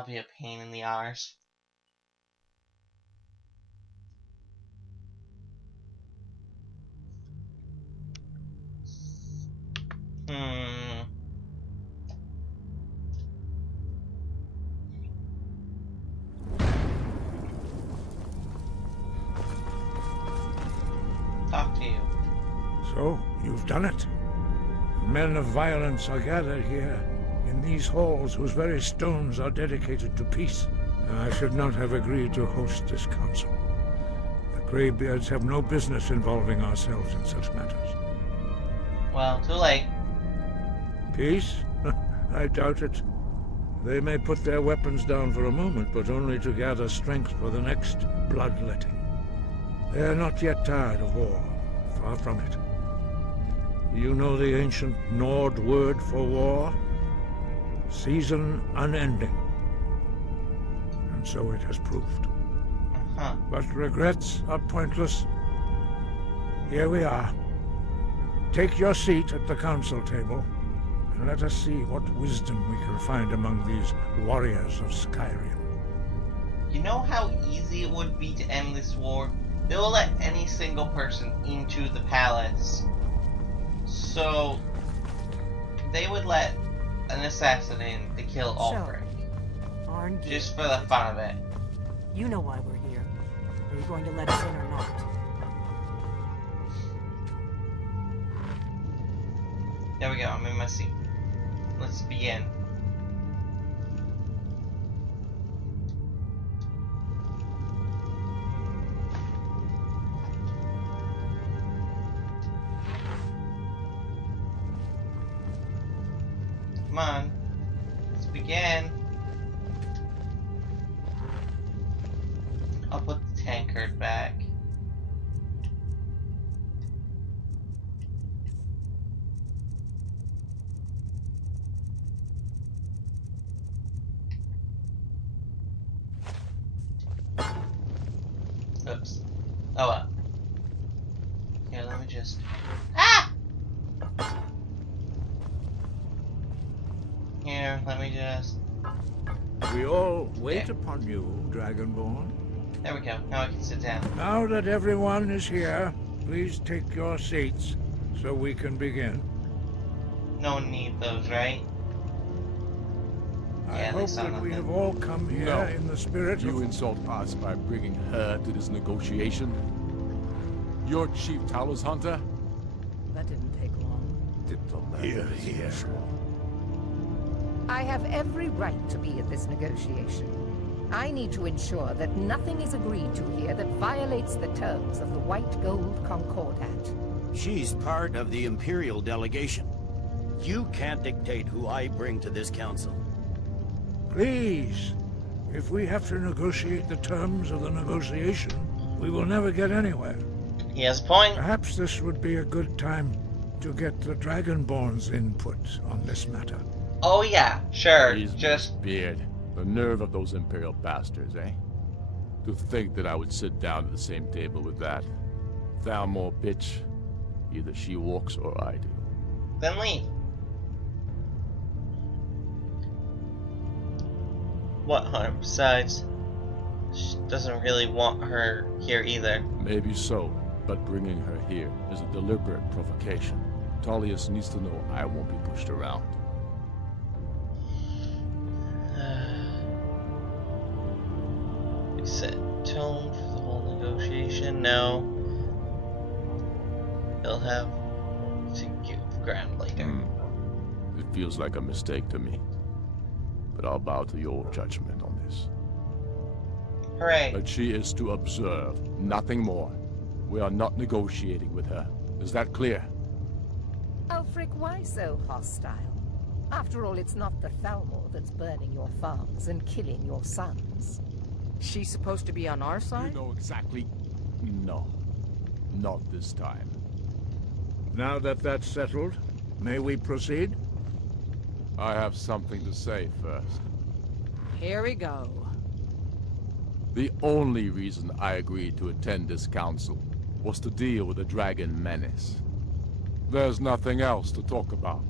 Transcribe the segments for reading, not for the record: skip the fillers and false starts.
I'll be a pain in the arse. Talk to you. So, you've done it. Men of violence are gathered here, in these halls whose very stones are dedicated to peace. I should not have agreed to host this council. The Greybeards have no business involving ourselves in such matters. Well, too late. Peace? I doubt it. They may put their weapons down for a moment, but only to gather strength for the next bloodletting. They are not yet tired of war. Far from it. You know the ancient Nord word for war? Season unending. And so it has proved. But regrets are pointless. Here we are. Take your seat at the council table, and let us see what wisdom we can find among these warriors of Skyrim. You know how easy it would be to end this war? They will let any single person into the palace. So, they would let an assassin in to kill Ulfric. Just for the fun of it. You know why we're here. Are you going to let us in or not? There we go, I'm in my seat. Let's begin. Come on. Let's begin. I'll put the tankard back. Oops. Oh well. Here, let me just... Ah! Here, let me just... We all wait upon you, Dragonborn. There we go. Now I can sit down. Now that everyone is here, please take your seats so we can begin. No one needs those, right? I Yeah, hope that we have all come here in the spirit You of... insult us by bringing her to this negotiation? You're Chief Talos Hunter? That didn't take long. Here. I have every right to be at this negotiation. I need to ensure that nothing is agreed to here that violates the terms of the White Gold Concordat. She's part of the Imperial delegation. You can't dictate who I bring to this council. Please, if we have to negotiate the terms of the negotiation, we will never get anywhere. He has a point. Perhaps this would be a good time to get the Dragonborn's input on this matter. Oh yeah, sure. Please, Just... Beard. The nerve of those Imperial bastards, eh? To think that I would sit down at the same table with that Thalmor bitch. Either she walks or I do. Then leave. What harm? Besides, she doesn't really want her here either. Maybe so, but bringing her here is a deliberate provocation. Tullius needs to know I won't be pushed around. We set tone for the whole negotiation. No. He'll have to give ground later. It feels like a mistake to me. But I'll bow to your judgment on this. Hooray. But she is to observe, nothing more. We are not negotiating with her. Is that clear? Ulfric, why so hostile? After all, it's not the Thalmor that's burning your farms and killing your sons. She's supposed to be on our You side? know exactly... No. Not this time. Now that that's settled, may we proceed? I have something to say first. Here we go. The only reason I agreed to attend this council was to deal with the dragon menace. There's nothing else to talk about.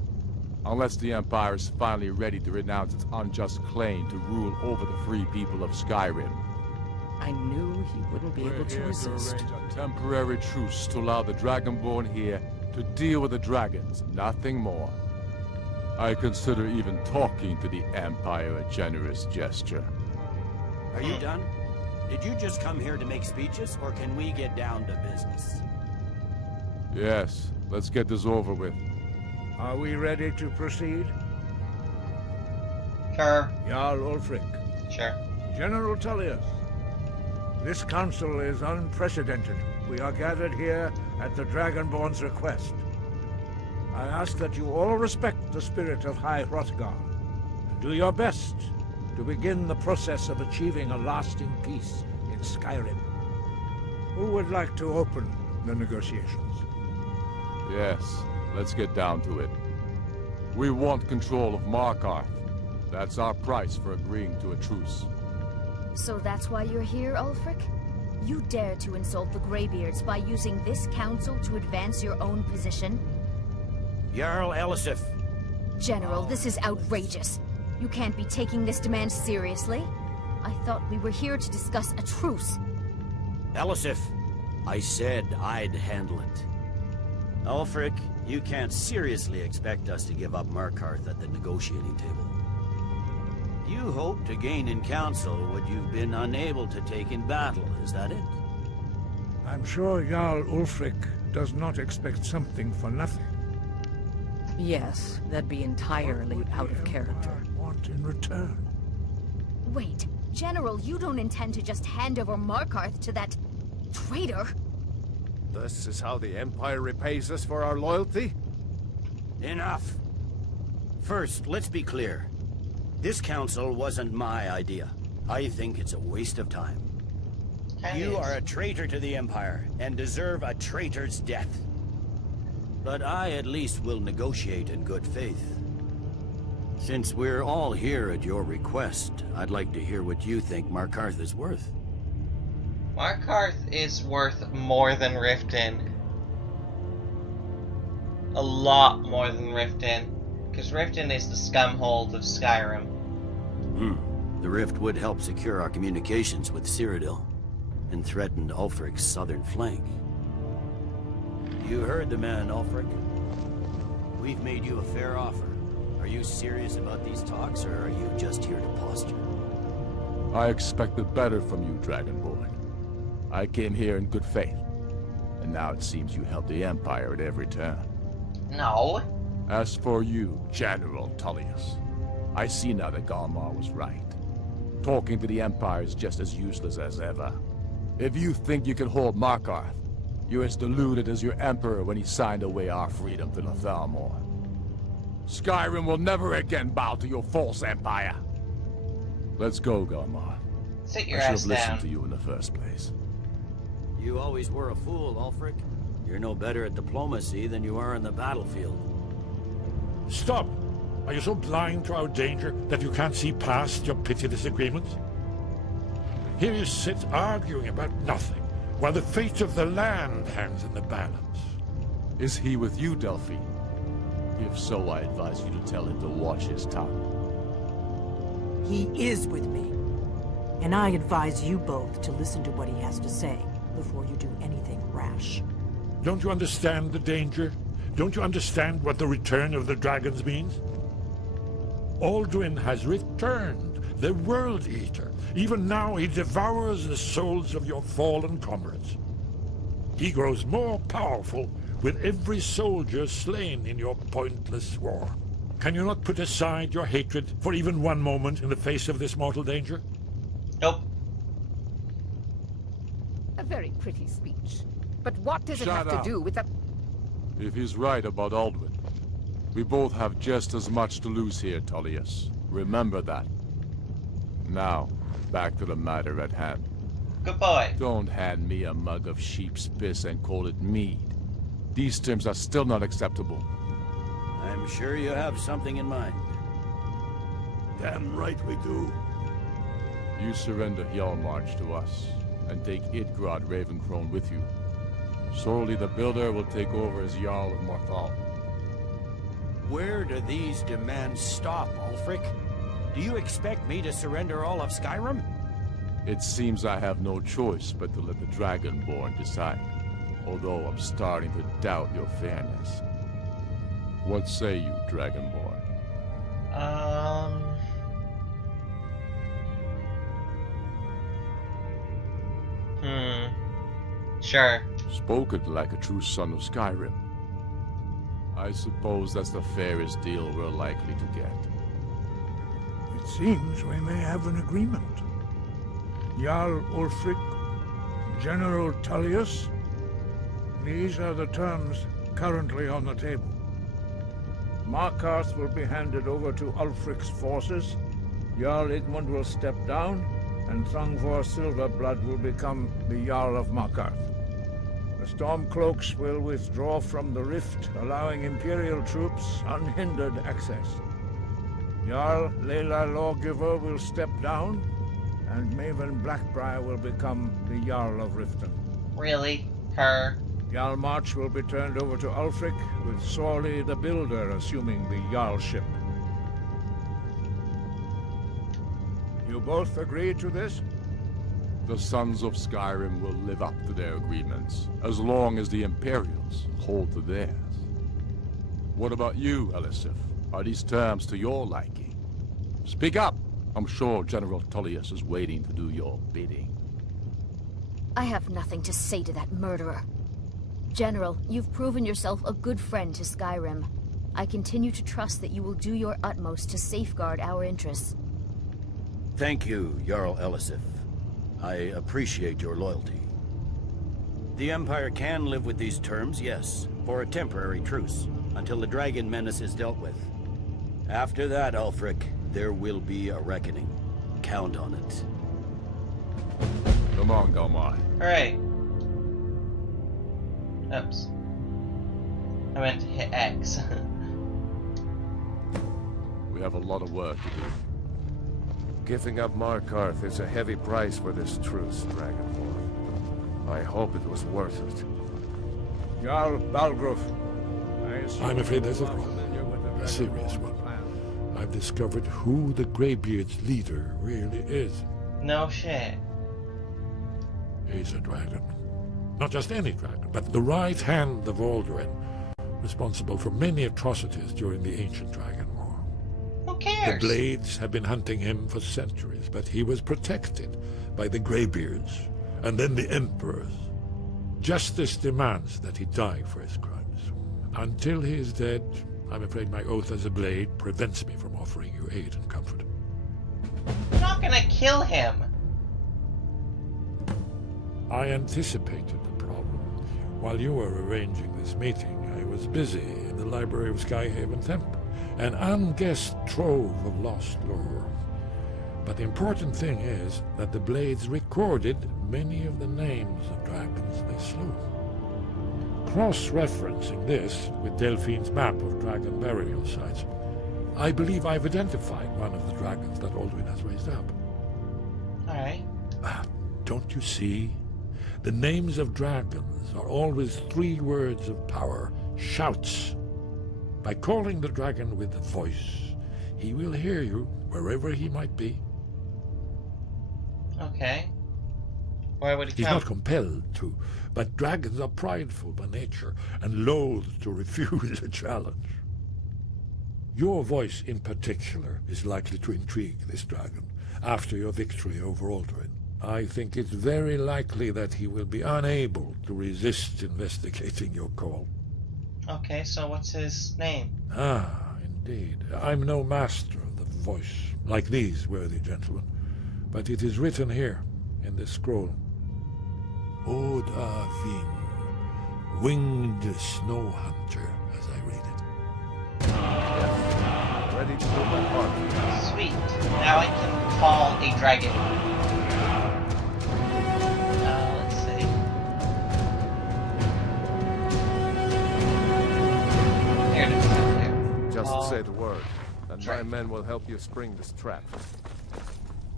Unless the Empire is finally ready to renounce its unjust claim to rule over the free people of Skyrim. I knew he wouldn't be able to We're here resist. to arrange a temporary truce to allow the Dragonborn here to deal with the dragons, nothing more. I consider even talking to the Empire a generous gesture. Are you done? Did you just come here to make speeches, or can we get down to business? Yes, let's get this over with. Are we ready to proceed? Sure. Jarl Ulfric, Sure. General Tullius, this council is unprecedented. We are gathered here at the Dragonborn's request. I ask that you all respect the spirit of High Hrothgar, and do your best to begin the process of achieving a lasting peace in Skyrim. Who would like to open the negotiations? Yes, let's get down to it. We want control of Markarth. That's our price for agreeing to a truce. So that's why you're here, Ulfric? You dare to insult the Greybeards by using this council to advance your own position? Jarl Elisif. General, this is outrageous. You can't be taking this demand seriously. I thought we were here to discuss a truce. Elisif, I said I'd handle it. Ulfric, you can't seriously expect us to give up Markarth at the negotiating table. You hope to gain in council what you've been unable to take in battle, is that it? I'm sure Jarl Ulfric does not expect something for nothing. Yes, that'd be entirely What would out the of character. Empire want in return? Wait, General, you don't intend to just hand over Markarth to that traitor? This is how the Empire repays us for our loyalty? Enough. First, let's be clear. This council wasn't my idea. I think it's a waste of time. You are a traitor to the Empire, and deserve a traitor's death. But I at least will negotiate in good faith. Since we're all here at your request, I'd like to hear what you think Markarth is worth. Markarth is worth more than Riften. A lot more than Riften. Because Riften is the scumhold of Skyrim. The rift would help secure our communications with Cyrodiil, and threatened Ulfric's southern flank. You heard the man, Ulfric. We've made you a fair offer. Are you serious about these talks, or are you just here to posture? I expected better from you, Dragonborn. I came here in good faith, and now it seems you help the Empire at every turn. No. As for you, General Tullius, I see now that Galmar was right. Talking to the Empire is just as useless as ever. If you think you can hold Markarth, you're as deluded as your Emperor when he signed away our freedom to the Thalmor. Skyrim will never again bow to your false empire. Let's go, Galmar. Sit your I should ass have listened down. to you in the first place. You always were a fool, Ulfric. You're no better at diplomacy than you are in the battlefield. Stop! Are you so blind to our danger that you can't see past your pitiless agreements? Here you sit arguing about nothing, while the fate of the land hangs in the balance. Is he with you, Delphine? If so, I advise you to tell him to watch his tongue. He is with me. And I advise you both to listen to what he has to say before you do anything rash. Don't you understand the danger? Don't you understand what the return of the dragons means? Alduin has returned, the World Eater. Even now he devours the souls of your fallen comrades. He grows more powerful with every soldier slain in your pointless war. Can you not put aside your hatred for even one moment in the face of this mortal danger? Nope. A very pretty speech. But what does it Shut have up. to do with the... If he's right about Alduin, we both have just as much to lose here, Tullius. Remember that. Now, back to the matter at hand. Good boy. Don't hand me a mug of sheep's piss and call it mead. These terms are still not acceptable. I'm sure you have something in mind. Damn right we do. You surrender Hjalmarch to us, and take Idgrod Ravencrone with you. Sorely the Builder will take over as Jarl of Morthal. Where do these demands stop, Ulfric? Do you expect me to surrender all of Skyrim? It seems I have no choice but to let the Dragonborn decide. Although I'm starting to doubt your fairness. What say you, Dragonborn? Sure. Spoken like a true son of Skyrim. I suppose that's the fairest deal we're likely to get. It seems we may have an agreement. Jarl Ulfric, General Tullius. These are the terms currently on the table. Markarth will be handed over to Ulfric's forces, Jarl Igmund will step down, and Thungvor Silverblood will become the Jarl of Markarth. The Stormcloaks will withdraw from the rift, allowing Imperial troops unhindered access. Jarl Layla Lawgiver will step down, and Maven Blackbriar will become the Jarl of Riften. Really? Her? Jarl March will be turned over to Ulfric, with Sorley the Builder assuming the Jarlship. You both agree to this? The Sons of Skyrim will live up to their agreements, as long as the Imperials hold to theirs. What about you, Elisif? Are these terms to your liking? Speak up! I'm sure General Tullius is waiting to do your bidding. I have nothing to say to that murderer. General, you've proven yourself a good friend to Skyrim. I continue to trust that you will do your utmost to safeguard our interests. Thank you, Jarl Elisif. I appreciate your loyalty. The Empire can live with these terms, yes, for a temporary truce, until the dragon menace is dealt with. After that, Ulfric, there will be a reckoning. Count on it. Come on, Galmar. Alright. Oops. I meant to hit X. We have a lot of work to do. Giving up Markarth is a heavy price for this truce, Dragonborn. I hope it was worth it. Jarl Balgruuf. I'm afraid there's a problem. A serious one. I've discovered who the Greybeard's leader really is. No shit. He's a dragon. Not just any dragon, but the right hand of Alduin, responsible for many atrocities during the ancient Dragon War. Who cares? The Blades have been hunting him for centuries, but he was protected by the Greybeards, and then the Emperors. Justice demands that he die for his crimes. Until he is dead, I'm afraid my oath as a Blade prevents me from offering you aid and comfort. I'm not gonna kill him. I anticipated the problem. While you were arranging this meeting, I was busy in the library of Skyhaven Temple, an unguessed trove of lost lore. But the important thing is that the Blades recorded many of the names of dragons they slew. Cross-referencing this with Delphine's map of dragon burial sites, I believe I've identified one of the dragons that Alduin has raised up. Alright. Don't you see? The names of dragons are always 3 words of power, shouts. By calling the dragon with a voice, he will hear you wherever he might be. Okay. Where would he He's come? not compelled to, but dragons are prideful by nature and loath to refuse a challenge. Your voice in particular is likely to intrigue this dragon after your victory over Alduin. I think it's very likely that he will be unable to resist investigating your call. Okay, so what's his name? Ah, indeed. I'm no master of the voice, like these worthy gentlemen, but it is written here, in this scroll. Oda Ving, winged snow hunter, as I read it. Yes. Ready to do my part. Sweet. Now I can call a dragon. Let's see. Here it is. There. Just say the word, and Sure. my men will help you spring this trap.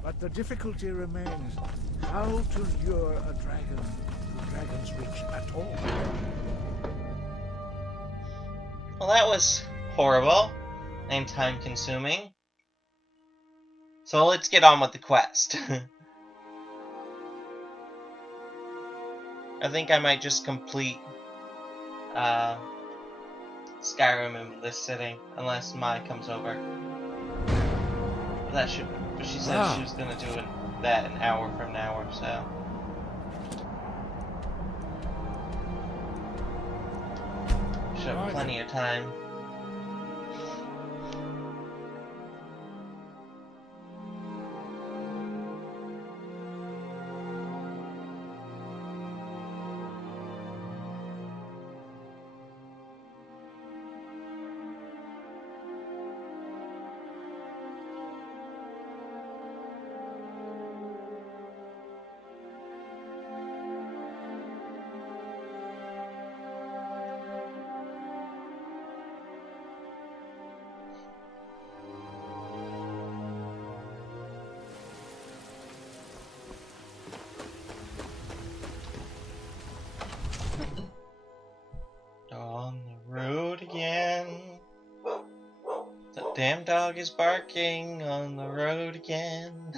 But the difficulty remains how to lure a dragon to Dragon's Reach at all. Well, that was horrible and time-consuming. So let's get on with the quest. I think I might just complete Skyrim in this sitting, unless Mai comes over. But she said she was gonna do that an hour from now or so. Should have plenty of time. On the road again. The damn dog is barking on the road again.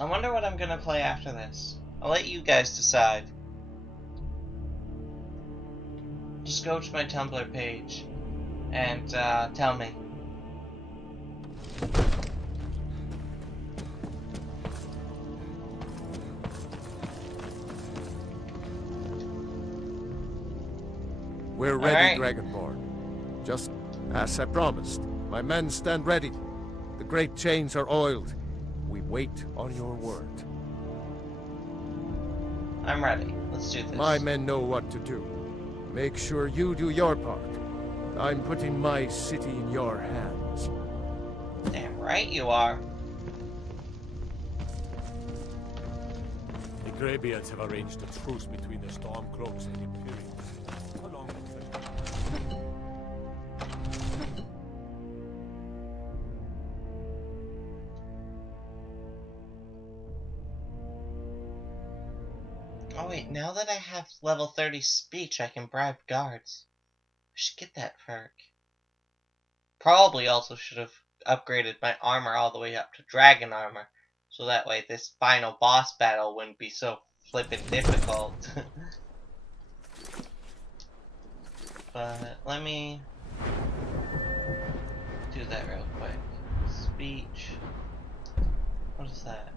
I wonder what I'm gonna play after this. I'll let you guys decide. Just go to my Tumblr page and tell me. We're ready, right. Dragonborn. Just as I promised. My men stand ready. The great chains are oiled. We wait on your word. I'm ready. Let's do this. My men know what to do. Make sure you do your part. I'm putting my city in your hands. Damn right you are. The Greybeards have arranged a truce between the Stormcloaks and Imperials. How long will it take? Oh wait, now that I have level 30 speech, I can bribe guards. I should get that perk. Probably also should have upgraded my armor all the way up to dragon armor, so that way this final boss battle wouldn't be so flippin' difficult. But let me do that real quick. Speech. What is that?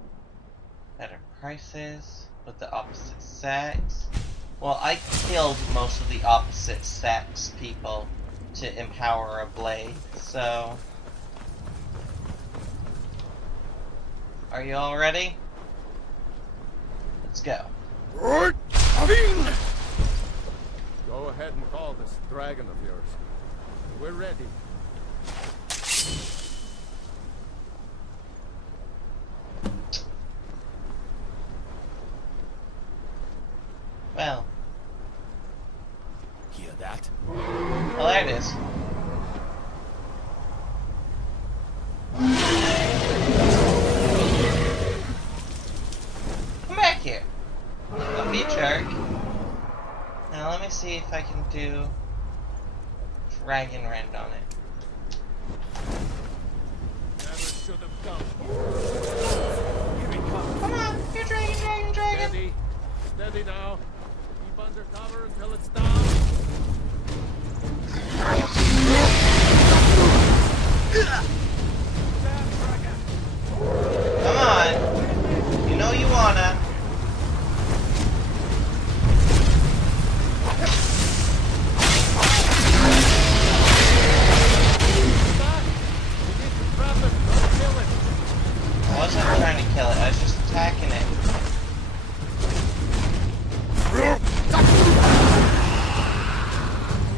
Better prices with the opposite sex. Well, I killed most of the opposite sex people to empower a blade, so... Are you all ready? Let's go. Go ahead and call this dragon of yours. We're ready. Well. Hear that? Well, there it is. Come back here. Don't be a jerk. Now let me see if I can do Dragon Rend on it. Never should have come. Here it comes. Come on, you're dragon. Steady. Steady now. Keep under cover until it's down. Come on. You know you wanna. I wasn't trying to kill it, I was just attacking it.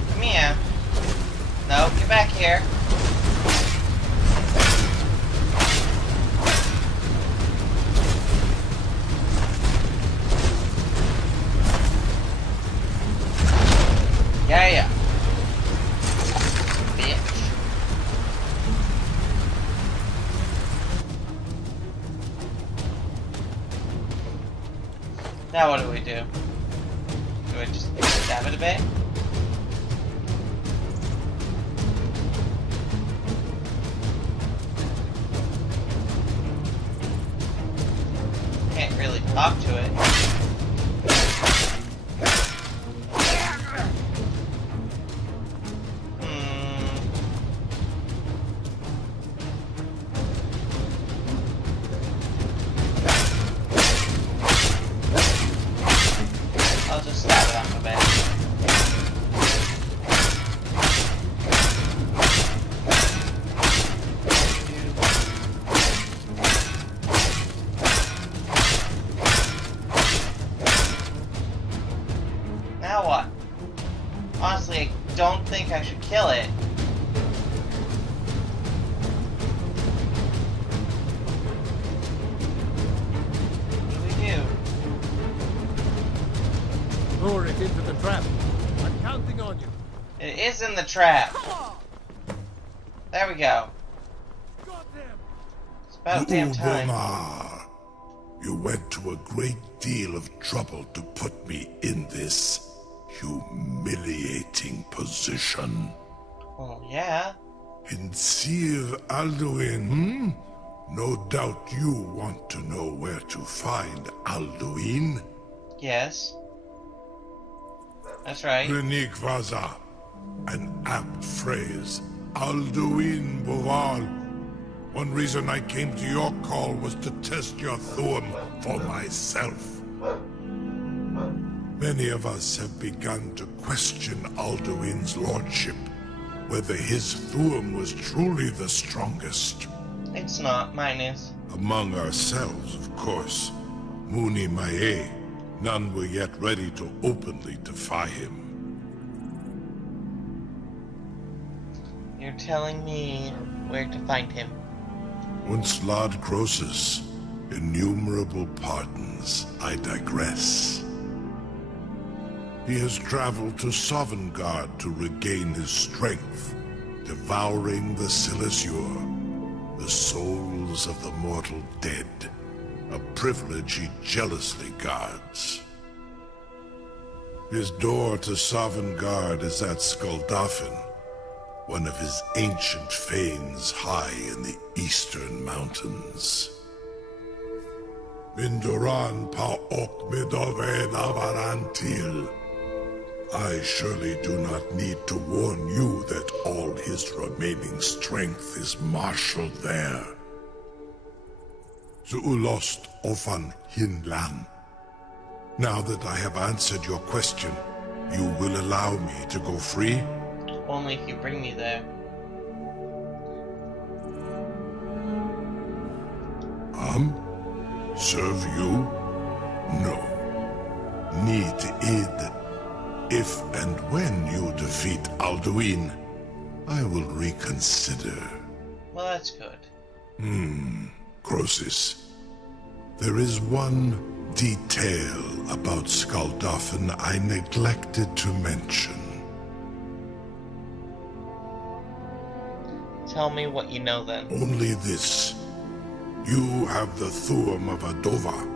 Come here. No, get back here. Yeah. Bitch. Now what do? Do I just stab it a bit? Talk to it. I'll just stab it off a bit. Now what? Honestly, I don't think I should kill it. What do we do? Lure it into the trap. I'm counting on you. It is in the trap. There we go. It's about damn time. Uldomar, you went to a great deal of trouble to put me in this humiliating position. Well, yeah. In Sir Alduin, No doubt you want to know where to find Alduin. Yes. That's right. Renikvaza, an apt phrase. Alduin Boval. One reason I came to your call was to test your Thuum for myself. Many of us have begun to question Alduin's lordship, whether his Thuum was truly the strongest. It's not. Mine is. Among ourselves, of course. Muni Mae, none were yet ready to openly defy him. You're telling me where to find him. Once Lord Croesus, innumerable pardons, I digress. He has traveled to Sovngarde to regain his strength, devouring the Silesure, the souls of the mortal dead, a privilege he jealously guards. His door to Sovngarde is at Skuldafn, one of his ancient fanes high in the eastern mountains. Minduran pa ok midove navarantil. I surely do not need to warn you that all his remaining strength is marshaled there. Zuulost ofan hinlan. Now that I have answered your question, you will allow me to go free? Only if you bring me there. Serve you? No. Need id. If and when you defeat Alduin, I will reconsider. Well, that's good. Croesus. There is one detail about Skuldafn I neglected to mention. Tell me what you know then. Only this. You have the Thuum of Adova,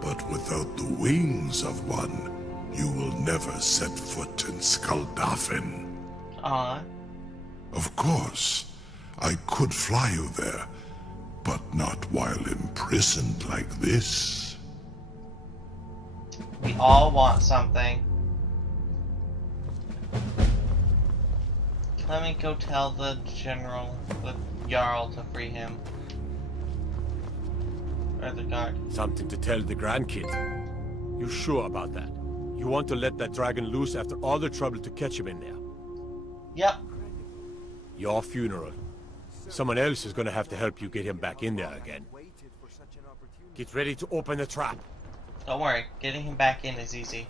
but without the wings of one, you will never set foot in Skuldafn. Of course, I could fly you there, but not while imprisoned like this. We all want something. Let me go tell the general, the Jarl, to free him. Or the guard. Something to tell the grandkid. You sure about that? You want to let that dragon loose after all the trouble to catch him in there? Yep. Your funeral. Someone else is gonna have to help you get him back in there again. Get ready to open the trap. Don't worry, getting him back in is easy.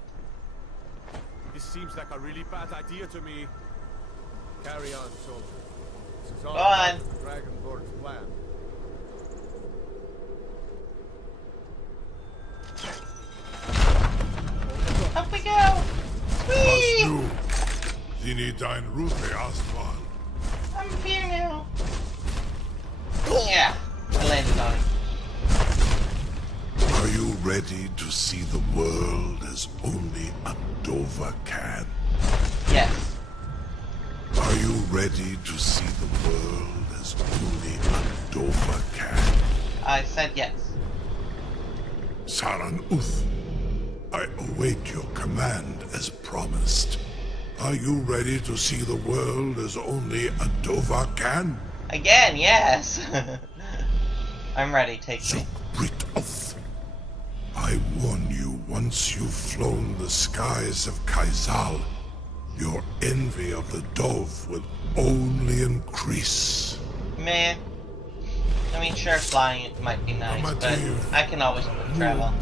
This seems like a really bad idea to me. Carry on, soldier. This is all Go on. the Dragon Lord's plan. Up we go! Whee! Must do. Zini dein Rufe Astval. I'm here now. Yeah, I landed on it. Are you ready to see the world as only Adova can? Yes. Are you ready to see the world as only Adova can? I said yes. Saran Uth, I await your command as promised. Are you ready to see the world as only a Dova can? Again, yes. I'm ready, take me. Oath. I warn you, once you've flown the skies of Kaizal, your envy of the Dove will only increase. Man. I mean, sure, flying might be nice, but I can always travel.